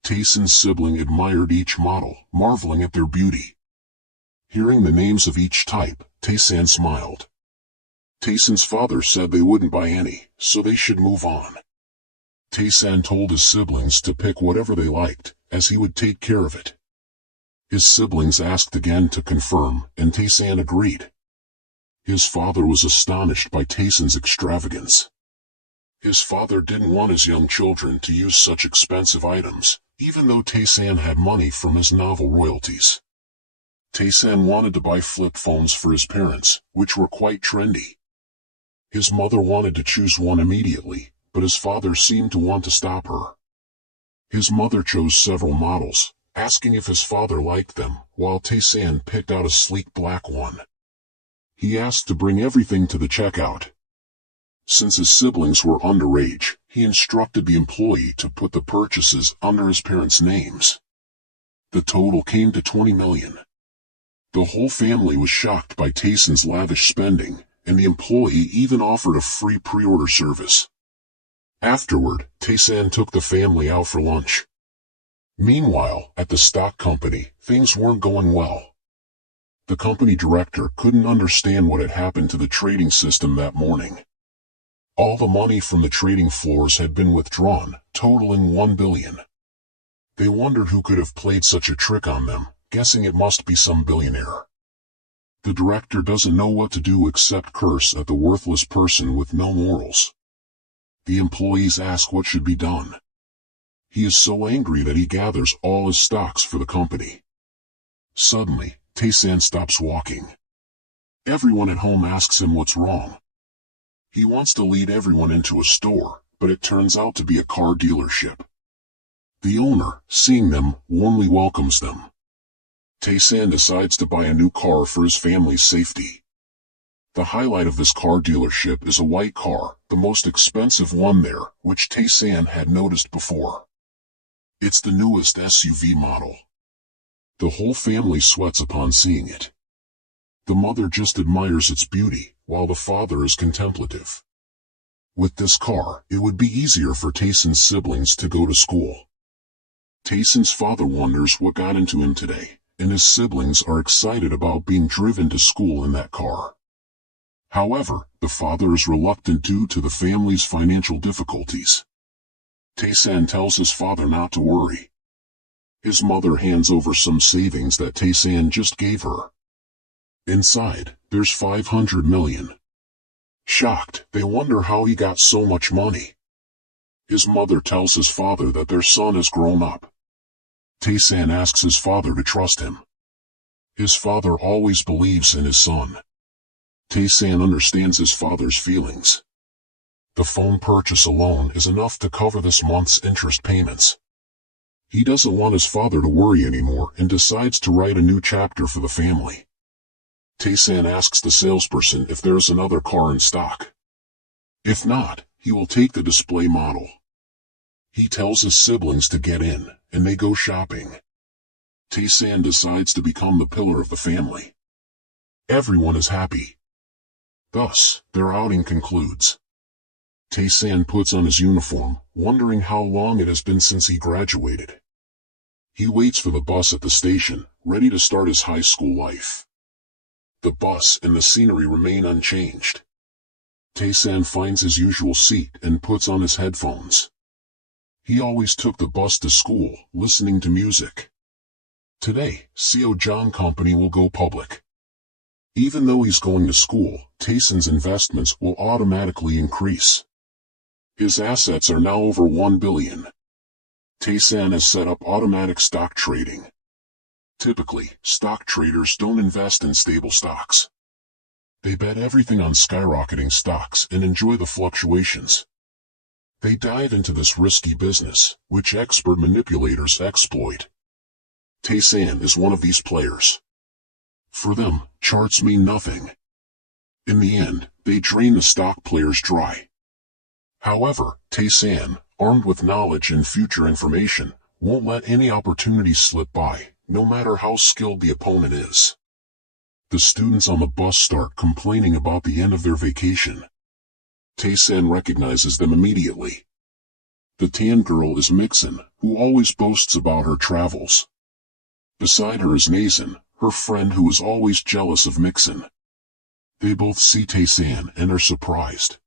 Tae-san's sibling admired each model, marveling at their beauty. Hearing the names of each type, Tae-san smiled. Tae-san's father said they wouldn't buy any, so they should move on. Tae-san told his siblings to pick whatever they liked, as he would take care of it. His siblings asked again to confirm, and Tae-san agreed. His father was astonished by Tae-san's extravagance. His father didn't want his young children to use such expensive items, even though Tae-san had money from his novel royalties. Tae-san wanted to buy flip phones for his parents, which were quite trendy. His mother wanted to choose one immediately, but his father seemed to want to stop her. His mother chose several models, asking if his father liked them, while Tae-san picked out a sleek black one. He asked to bring everything to the checkout. Since his siblings were underage, he instructed the employee to put the purchases under his parents' names. The total came to 20 million. The whole family was shocked by Tae-san's lavish spending, and the employee even offered a free pre-order service. Afterward, Tae-san took the family out for lunch. Meanwhile, at the stock company, things weren't going well. The company director couldn't understand what had happened to the trading system that morning. All the money from the trading floors had been withdrawn, totaling 1 billion. They wondered who could have played such a trick on them, guessing it must be some billionaire. The director doesn't know what to do except curse at the worthless person with no morals. The employees ask what should be done. He is so angry that he gathers all his stocks for the company. Suddenly, Tae-san stops walking. Everyone at home asks him what's wrong. He wants to lead everyone into a store, but it turns out to be a car dealership. The owner, seeing them, warmly welcomes them. Tae-san decides to buy a new car for his family's safety. The highlight of this car dealership is a white car, the most expensive one there, which Tae-san had noticed before. It's the newest SUV model. The whole family sweats upon seeing it. The mother just admires its beauty, while the father is contemplative. With this car, it would be easier for Tae-san's siblings to go to school. Tae-san's father wonders what got into him today, and his siblings are excited about being driven to school in that car. However, the father is reluctant due to the family's financial difficulties. Tae-san tells his father not to worry. His mother hands over some savings that Tae-san just gave her. Inside, there's 500 million. Shocked, they wonder how he got so much money. His mother tells his father that their son has grown up. Tae-san asks his father to trust him. His father always believes in his son. Tae-san understands his father's feelings. The phone purchase alone is enough to cover this month's interest payments. He doesn't want his father to worry anymore and decides to write a new chapter for the family. Tae-san asks the salesperson if there is another car in stock. If not, he will take the display model. He tells his siblings to get in, and they go shopping. Tae-san decides to become the pillar of the family. Everyone is happy. Thus, their outing concludes. Tae-san puts on his uniform, wondering how long it has been since he graduated. He waits for the bus at the station, ready to start his high school life. The bus and the scenery remain unchanged. Tae-san finds his usual seat and puts on his headphones. He always took the bus to school, listening to music. Today, CO John Company will go public. Even though he's going to school, Tayson's investments will automatically increase. His assets are now over 1 billion. Tayson has set up automatic stock trading. Typically, stock traders don't invest in stable stocks. They bet everything on skyrocketing stocks and enjoy the fluctuations. They dive into this risky business, which expert manipulators exploit. Tayson is one of these players. For them, charts mean nothing. In the end, they drain the stock players dry. However, Tayson, armed with knowledge and future information, won't let any opportunity slip by, no matter how skilled the opponent is. The students on the bus start complaining about the end of their vacation. Tayson recognizes them immediately. The tan girl is Mixon, who always boasts about her travels. Beside her is Nason, her friend who is always jealous of Mixon. They both see Tayson and are surprised.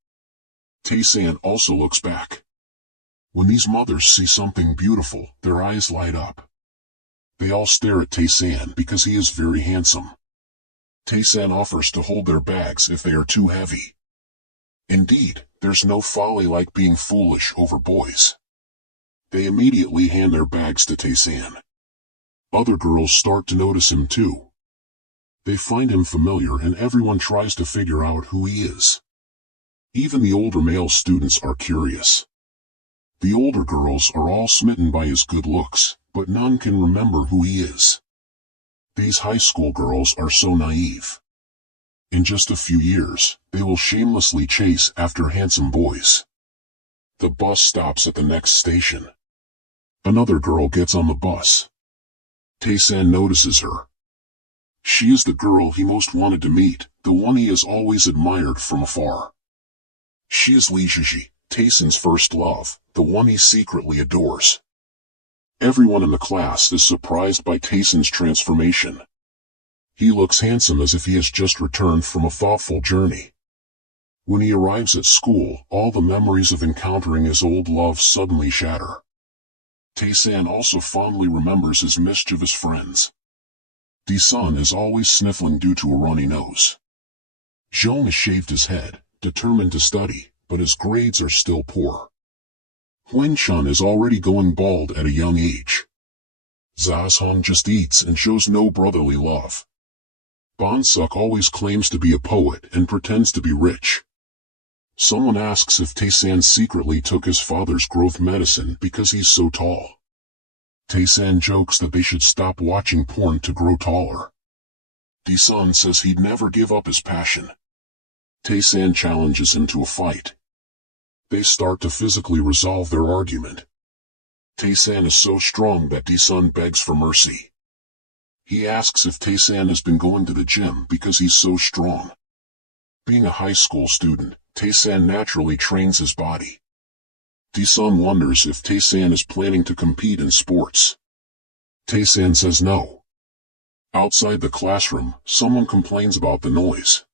Tayson also looks back. When these mothers see something beautiful, their eyes light up. They all stare at Tayson because he is very handsome. Tayson offers to hold their bags if they are too heavy. Indeed, there's no folly like being foolish over boys. They immediately hand their bags to Tayson. Other girls start to notice him too. They find him familiar and everyone tries to figure out who he is. Even the older male students are curious. The older girls are all smitten by his good looks, but none can remember who he is. These high school girls are so naive. In just a few years, they will shamelessly chase after handsome boys. The bus stops at the next station. Another girl gets on the bus. Tayson notices her. She is the girl he most wanted to meet, the one he has always admired from afar. She is Li Zhizhi, Tayson's first love, the one he secretly adores. Everyone in the class is surprised by Tayson's transformation. He looks handsome as if he has just returned from a thoughtful journey. When he arrives at school, all the memories of encountering his old love suddenly shatter. Tayson also fondly remembers his mischievous friends. Disun is always sniffling due to a runny nose. Zhong has shaved his head, determined to study, but his grades are still poor. Huan-Chun is already going bald at a young age. Zazhan just eats and shows no brotherly love. Bonsuk always claims to be a poet and pretends to be rich. Someone asks if Tayson secretly took his father's growth medicine because he's so tall. Tayson jokes that they should stop watching porn to grow taller. Disun says he'd never give up his passion. Tayson challenges him to a fight. They start to physically resolve their argument. Tayson is so strong that Disun begs for mercy. He asks if Tayson has been going to the gym because he's so strong. Being a high school student, Tayson naturally trains his body. Disun wonders if Tayson is planning to compete in sports. Tayson says no. Outside the classroom, someone complains about the noise.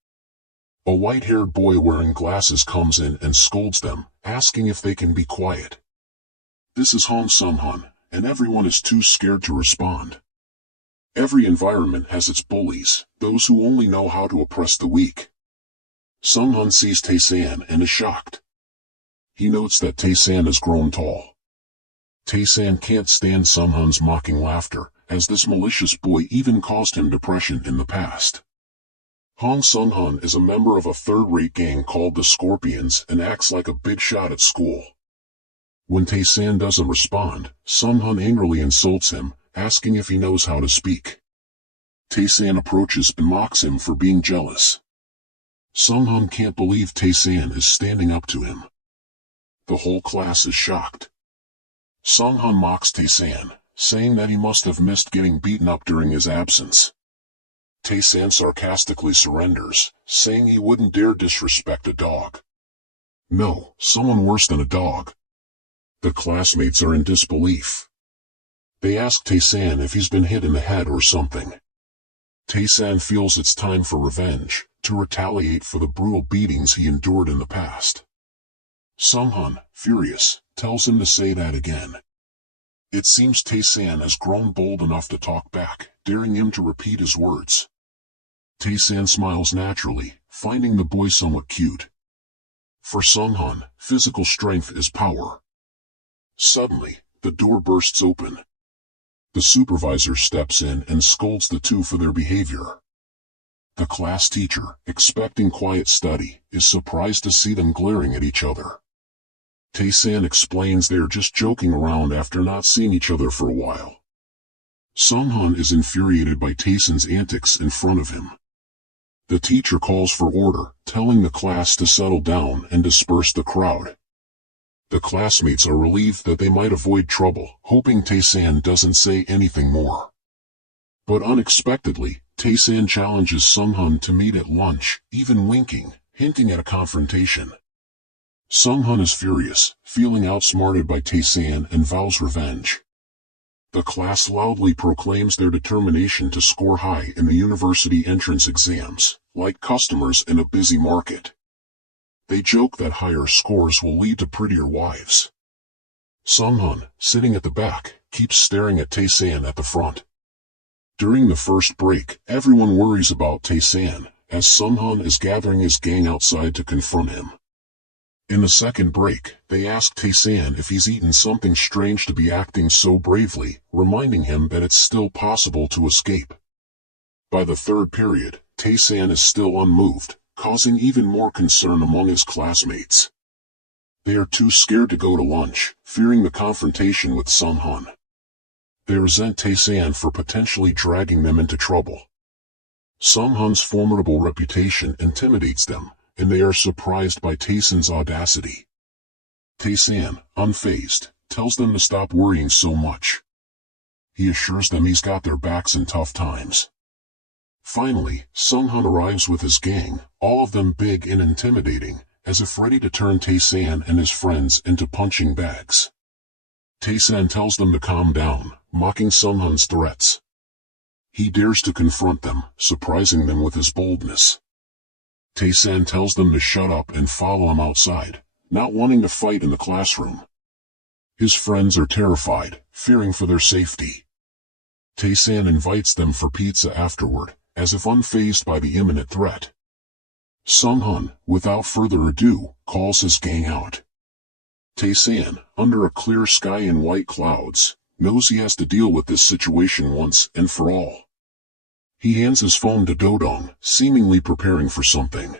A white-haired boy wearing glasses comes in and scolds them, asking if they can be quiet. This is Hong Sung-hun, and everyone is too scared to respond. Every environment has its bullies, those who only know how to oppress the weak. Sung-hun sees Tayson and is shocked. He notes that Tayson has grown tall. Tayson can't stand Sung-hun's mocking laughter, as this malicious boy even caused him depression in the past. Hong Sung-hun is a member of a third-rate gang called the Scorpions and acts like a big shot at school. When Tayson doesn't respond, Sung-hun angrily insults him, asking if he knows how to speak. Tayson approaches and mocks him for being jealous. Sung-hun can't believe Tayson is standing up to him. The whole class is shocked. Sung-hun mocks Tayson, saying that he must have missed getting beaten up during his absence. Tayson sarcastically surrenders, saying he wouldn't dare disrespect a dog. No, someone worse than a dog. The classmates are in disbelief. They ask Tayson if he's been hit in the head or something. Tayson feels it's time for revenge, to retaliate for the brutal beatings he endured in the past. Sung-hun, furious, tells him to say that again. It seems Tae-san has grown bold enough to talk back, daring him to repeat his words. Tae-san smiles naturally, finding the boy somewhat cute. For Sung-han, physical strength is power. Suddenly, the door bursts open. The supervisor steps in and scolds the two for their behavior. The class teacher, expecting quiet study, is surprised to see them glaring at each other. Tae-san explains they are just joking around after not seeing each other for a while. Sung-han is infuriated by Tae-san's antics in front of him. The teacher calls for order, telling the class to settle down and disperse the crowd. The classmates are relieved that they might avoid trouble, hoping Tae-san doesn't say anything more. But unexpectedly, Tae-san challenges Sung-han to meet at lunch, even winking, hinting at a confrontation. Sung-han is furious, feeling outsmarted by Tae-san and vows revenge. The class loudly proclaims their determination to score high in the university entrance exams, like customers in a busy market. They joke that higher scores will lead to prettier wives. Sung-han, sitting at the back, keeps staring at Tae-san at the front. During the first break, everyone worries about Tae-san, as Sung-han is gathering his gang outside to confront him. In the second break, they ask Tae-san if he's eaten something strange to be acting so bravely, reminding him that it's still possible to escape. By the third period, Tae-san is still unmoved, causing even more concern among his classmates. They are too scared to go to lunch, fearing the confrontation with Sung-han. They resent Tae-san for potentially dragging them into trouble. Sung-han's formidable reputation intimidates them, and they are surprised by Tae-san's audacity. Tae-san, unfazed, tells them to stop worrying so much. He assures them he's got their backs in tough times. Finally, Sung-han arrives with his gang, all of them big and intimidating, as if ready to turn Tae-san and his friends into punching bags. Tae-san tells them to calm down, mocking Sung-han's threats. He dares to confront them, surprising them with his boldness. Tae-san tells them to shut up and follow him outside, not wanting to fight in the classroom. His friends are terrified, fearing for their safety. Tae-san invites them for pizza afterward, as if unfazed by the imminent threat. Sung-han, without further ado, calls his gang out. Tae-san, under a clear sky and white clouds, knows he has to deal with this situation once and for all. He hands his phone to Dodong, seemingly preparing for something.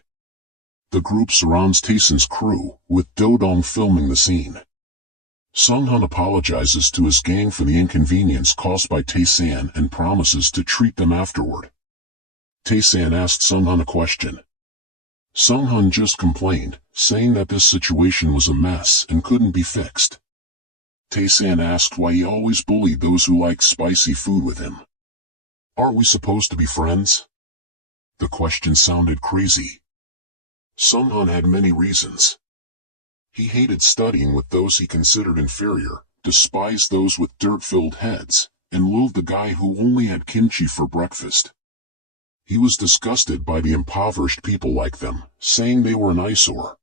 The group surrounds Tae-san's crew, with Dodong filming the scene. Sung-han apologizes to his gang for the inconvenience caused by Tae-san and promises to treat them afterward. Tae-san asked Sung-han a question. Sung-han just complained, saying that this situation was a mess and couldn't be fixed. Tae-san asked why he always bullied those who liked spicy food with him. Are we supposed to be friends? The question sounded crazy. Sung-han had many reasons. He hated studying with those he considered inferior, despised those with dirt-filled heads, and loathed the guy who only had kimchi for breakfast. He was disgusted by the impoverished people like them, saying they were an eyesore.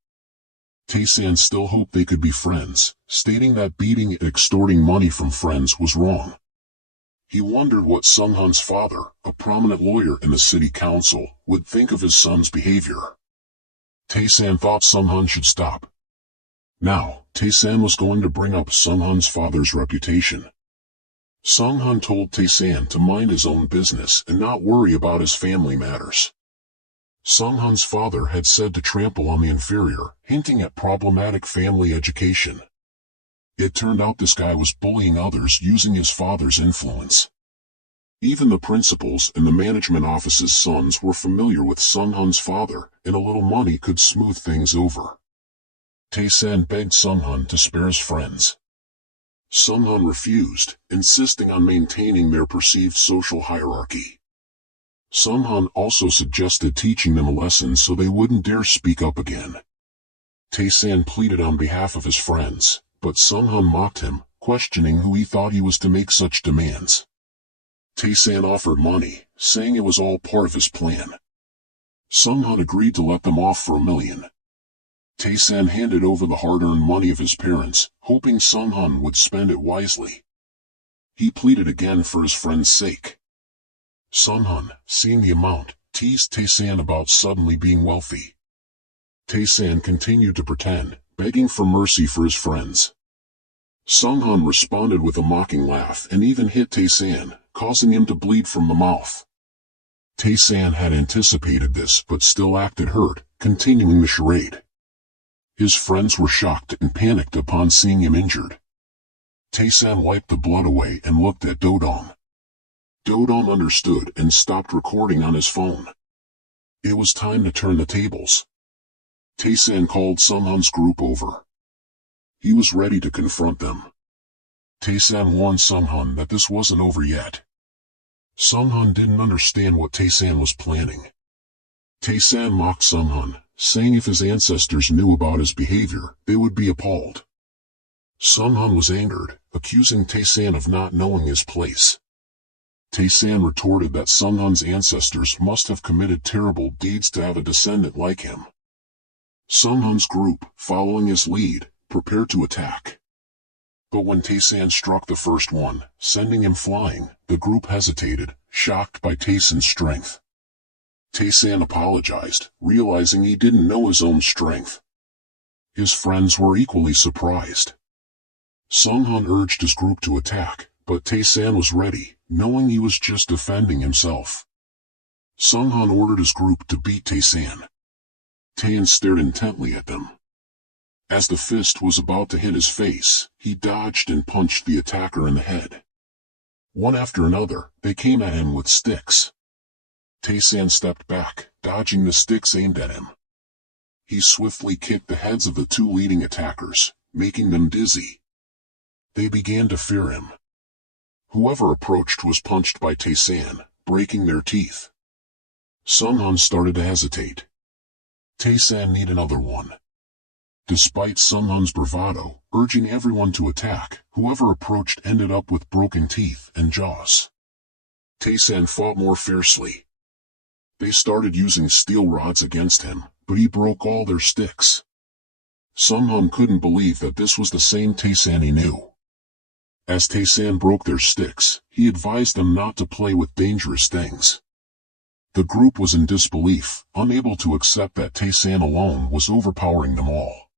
Tae-san still hoped they could be friends, stating that beating and extorting money from friends was wrong. He wondered what Sung-han's father, a prominent lawyer in the city council, would think of his son's behavior. Tae-san thought Sung-han should stop. Now, Tae-san was going to bring up Sung-han's father's reputation. Sung-han told Tae-san to mind his own business and not worry about his family matters. Sung-han's father had said to trample on the inferior, hinting at problematic family education. It turned out this guy was bullying others using his father's influence. Even the principals and the management office's sons were familiar with Sung-han's father, and a little money could smooth things over. Tae-san begged Sung-han to spare his friends. Sung-han refused, insisting on maintaining their perceived social hierarchy. Sung-han also suggested teaching them a lesson so they wouldn't dare speak up again. Tae-san pleaded on behalf of his friends, but Sung-han mocked him, questioning who he thought he was to make such demands. Tae-san offered money, saying it was all part of his plan. Sung-han agreed to let them off for $1 million. Tae-san handed over the hard-earned money of his parents, hoping Sung-han would spend it wisely. He pleaded again for his friend's sake. Sung-han, seeing the amount, teased Tae-san about suddenly being wealthy. Tae-san continued to pretend, begging for mercy for his friends. Sung-han responded with a mocking laugh and even hit Tae-san, causing him to bleed from the mouth. Tae-san had anticipated this but still acted hurt, continuing the charade. His friends were shocked and panicked upon seeing him injured. Tae-san wiped the blood away and looked at Dodong. Dodong understood and stopped recording on his phone. It was time to turn the tables. Tae-san called Sung-han's group over. He was ready to confront them. Tae-san warned Sung-han that this wasn't over yet. Sung-han didn't understand what Tae-san was planning. Tae-san mocked Sung-han, saying if his ancestors knew about his behavior, they would be appalled. Sung-han was angered, accusing Tae-san of not knowing his place. Tae-san retorted that Sung-han's ancestors must have committed terrible deeds to have a descendant like him. Sung-han's group, following his lead, prepared to attack. But when Tae-san struck the first one, sending him flying, the group hesitated, shocked by Tae-san's strength. Tae-san apologized, realizing he didn't know his own strength. His friends were equally surprised. Sung-han urged his group to attack, but Tae-san was ready, knowing he was just defending himself. Sung-han ordered his group to beat Tae-san. Tae-san stared intently at them. As the fist was about to hit his face, he dodged and punched the attacker in the head. One after another, they came at him with sticks. Tae-san stepped back, dodging the sticks aimed at him. He swiftly kicked the heads of the two leading attackers, making them dizzy. They began to fear him. Whoever approached was punched by Tae-san, breaking their teeth. Sung-han started to hesitate. Tae-san needed another one. Despite Sung-han's bravado, urging everyone to attack, whoever approached ended up with broken teeth and jaws. Tae-san fought more fiercely. They started using steel rods against him, but he broke all their sticks. Sung-han couldn't believe that this was the same Tae-san he knew. As Tae-san broke their sticks, he advised them not to play with dangerous things. The group was in disbelief, unable to accept that Tae-san alone was overpowering them all.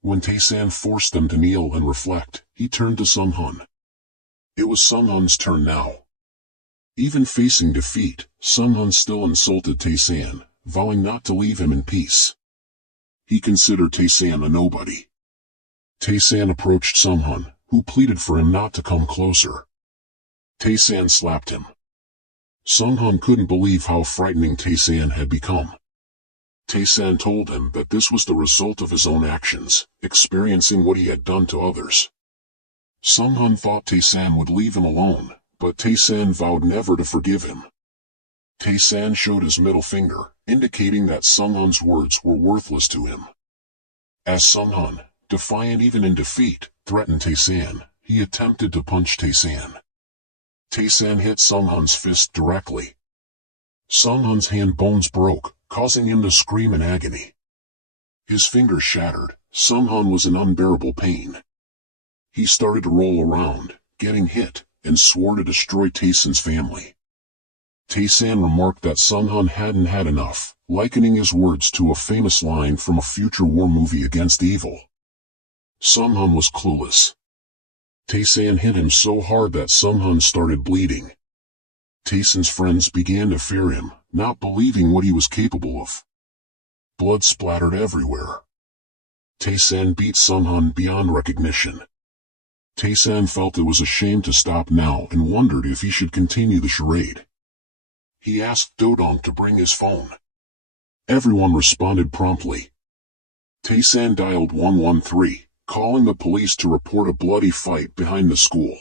When Tae-san forced them to kneel and reflect, he turned to Sung-han. It was Sung-han's turn now. Even facing defeat, Sung-han still insulted Tae-san, vowing not to leave him in peace. He considered Tae-san a nobody. Tae-san approached Sung-han, who pleaded for him not to come closer. Tae-san slapped him. Sung-han couldn't believe how frightening Tae-san had become. Tae-san told him that this was the result of his own actions, experiencing what he had done to others. Sung-han thought Tae-san would leave him alone, but Tae-san vowed never to forgive him. Tae-san showed his middle finger, indicating that Sung-han's words were worthless to him. As Sung-han, defiant even in defeat, threatened Tae-san, he attempted to punch Tae-san. Tae-san hit Sung-han's fist directly. Sung-han's hand bones broke, causing him to scream in agony. His fingers shattered. Sung-han was in unbearable pain. He started to roll around, getting hit, and swore to destroy Tae-san's family. Tae-san remarked that Sung-han hadn't had enough, likening his words to a famous line from a future war movie against evil. Sung-han was clueless. Tae-san hit him so hard that Sung-han started bleeding. Tae-san's friends began to fear him, not believing what he was capable of. Blood splattered everywhere. Tae-san beat Sung-han beyond recognition. Tae-san felt it was a shame to stop now and wondered if he should continue the charade. He asked Dodong to bring his phone. Everyone responded promptly. Tae-san dialed 113, calling the police to report a bloody fight behind the school.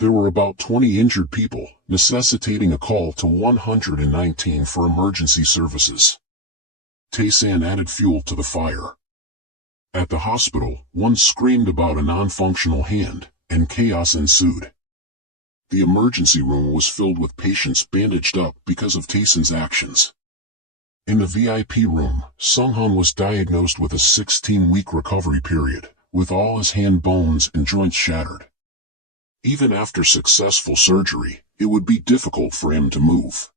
There were about 20 injured people, necessitating a call to 119 for emergency services. Tae-san added fuel to the fire. At the hospital, one screamed about a non-functional hand, and chaos ensued. The emergency room was filled with patients bandaged up because of Tae-san's actions. In the VIP room, Sung-han was diagnosed with a 16-week recovery period, with all his hand bones and joints shattered. Even after successful surgery, it would be difficult for him to move.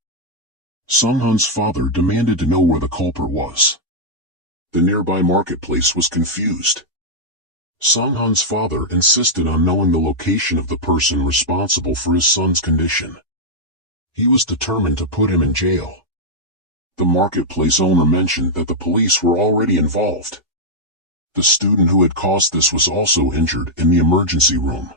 Sung-han's father demanded to know where the culprit was. The nearby marketplace was confused. Sung-han's father insisted on knowing the location of the person responsible for his son's condition. He was determined to put him in jail. The marketplace owner mentioned that the police were already involved. The student who had caused this was also injured in the emergency room.